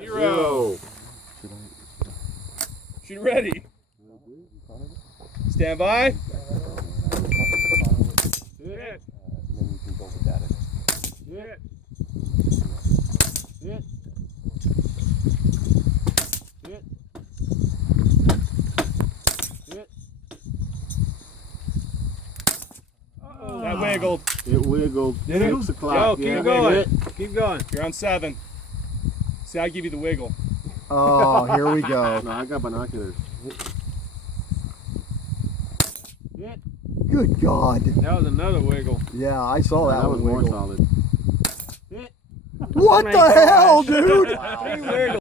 Zero. Shoot ready. Stand by. Hit. Hit. Hit. Hit. Hit. Uh-oh. That wiggled. It wiggled. Did it? 6 o'clock. Yo, Yeah. keep going. Keep going. You're on 7. See, I give you the wiggle. Oh, here we go. No, I got binoculars. Hit. Good God. That was another wiggle. Yeah, I saw that, That was one more wiggle. solid. Hit. What Oh my the hell, gosh. dude? He wiggled.